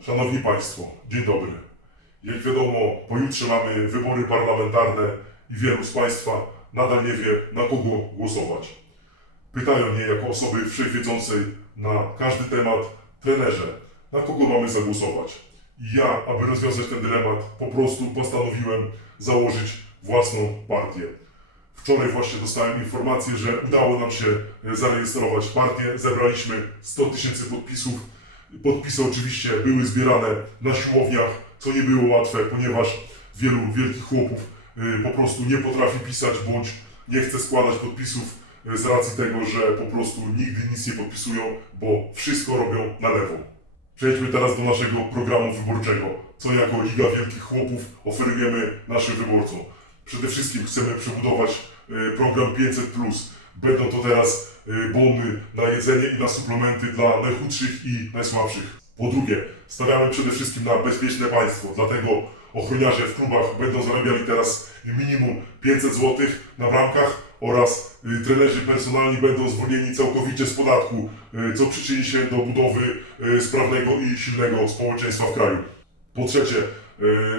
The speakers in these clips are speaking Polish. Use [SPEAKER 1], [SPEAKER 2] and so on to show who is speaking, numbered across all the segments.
[SPEAKER 1] Szanowni Państwo, dzień dobry. Jak wiadomo, pojutrze mamy wybory parlamentarne i wielu z Państwa nadal nie wie, na kogo głosować. Pytają mnie jako osoby wszechwiedzącej na każdy temat, trenerze, na kogo mamy zagłosować. I ja, aby rozwiązać ten dylemat, po prostu postanowiłem założyć własną partię. Wczoraj właśnie dostałem informację, że udało nam się zarejestrować partię. Zebraliśmy 100 tysięcy podpisów. Podpisy oczywiście były zbierane na siłowniach, co nie było łatwe, ponieważ wielu wielkich chłopów y, po prostu nie potrafi pisać bądź nie chce składać podpisów y, z racji tego, że po prostu nigdy nic nie podpisują, bo wszystko robią na lewo. Przejdźmy teraz do naszego programu wyborczego. Co jako Liga Wielkich Chłopów oferujemy naszym wyborcom? Przede wszystkim chcemy przebudować y, program 500+. Będą to teraz y, bony na jedzenie i na suplementy dla najchudszych i najsłabszych. Po drugie, stawiamy przede wszystkim na bezpieczne państwo, dlatego ochroniarze w klubach będą zarabiali teraz minimum 500 zł na bramkach oraz y, trenerzy personalni będą zwolnieni całkowicie z podatku, y, co przyczyni się do budowy sprawnego i silnego społeczeństwa w kraju. Po trzecie,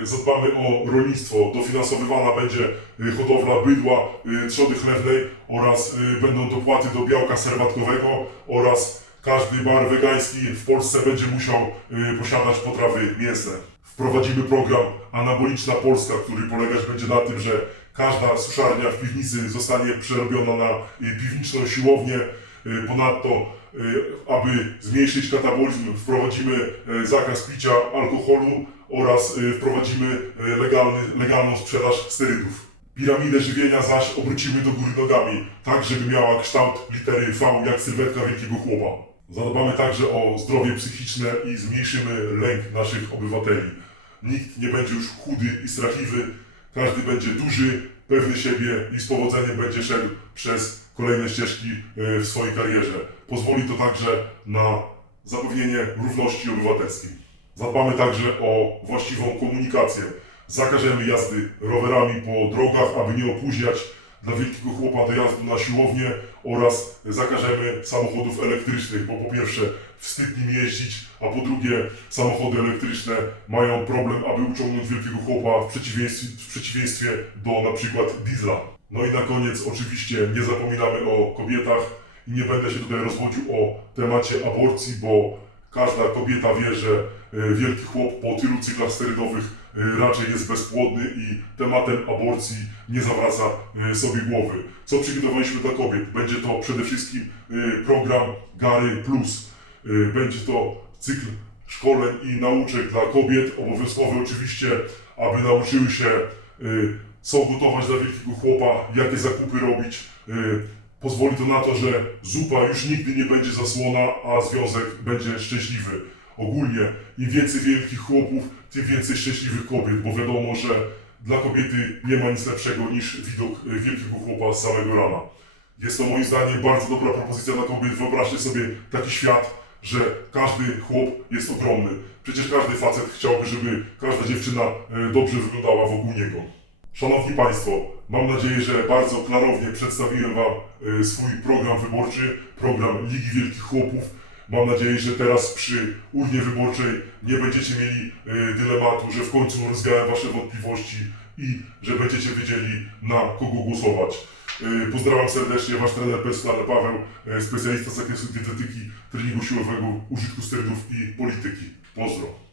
[SPEAKER 1] zadbamy o rolnictwo. Dofinansowywana będzie y, hodowla bydła, y, trzody chlewnej oraz będą dopłaty do białka serwatkowego oraz każdy bar wegański w Polsce będzie musiał posiadać potrawy mięsne. Wprowadzimy program Anaboliczna Polska, który polegać będzie na tym, że każda suszarnia w piwnicy zostanie przerobiona na piwniczną siłownię. Y, Ponadto, y, aby zmniejszyć katabolizm, wprowadzimy y, zakaz picia alkoholu oraz wprowadzimy legalny, legalną sprzedaż sterydów. Piramidę żywienia zaś obrócimy do góry nogami, tak żeby miała kształt litery V jak sylwetka wielkiego chłopa. Zadbamy także o zdrowie psychiczne i zmniejszymy lęk naszych obywateli. Nikt nie będzie już chudy i strachliwy, każdy będzie duży, pewny siebie i z powodzeniem będzie szedł przez kolejne ścieżki e, w swojej karierze. Pozwoli to także na zapewnienie równości obywatelskiej. Zadbamy także o właściwą komunikację. Zakażemy jazdy rowerami po drogach, aby nie opóźniać dla wielkiego chłopa dojazdu na siłownię oraz zakażemy samochodów elektrycznych, bo po pierwsze wstyd nim jeździć, a po drugie samochody elektryczne mają problem, aby uciągnąć wielkiego chłopa w przeciwieństwie, w przeciwieństwie do na przykład diesla. No i na koniec oczywiście nie zapominamy o kobietach i nie będę się tutaj rozwodził o temacie aborcji, bo każda kobieta wie, że e, wielki chłop po tylu cyklach sterydowych e, raczej jest bezpłodny i tematem aborcji nie zawraca e, sobie głowy. Co przygotowaliśmy dla kobiet? Będzie to przede wszystkim program Gary Plus. Będzie to cykl szkoleń i nauczek dla kobiet, obowiązkowy oczywiście, aby nauczyły się co gotować dla wielkiego chłopa, jakie zakupy robić. Pozwoli to na to, że zupa już nigdy nie będzie zasłona, a związek będzie szczęśliwy. Ogólnie im więcej wielkich chłopów, tym więcej szczęśliwych kobiet, bo wiadomo, że dla kobiety nie ma nic lepszego niż widok wielkiego chłopa z samego rana. Jest to moim zdaniem bardzo dobra propozycja dla kobiet. Wyobraźcie sobie taki świat, że każdy chłop jest ogromny. Przecież każdy facet chciałby, żeby każda dziewczyna e, dobrze wyglądała wokół niego. Szanowni Państwo, mam nadzieję, że bardzo klarownie przedstawiłem Wam e, swój program wyborczy, program Ligi Wielkich Chłopów. Mam nadzieję, że teraz przy urnie wyborczej nie będziecie mieli e, dylematu, że w końcu rozwiałem Wasze wątpliwości i że będziecie wiedzieli na kogo głosować. E, Pozdrawiam serdecznie, Wasz trener personalny Paweł, specjalista z zakresu dietetyki, treningu siłowego, użytku sterydów i polityki. Pozdro.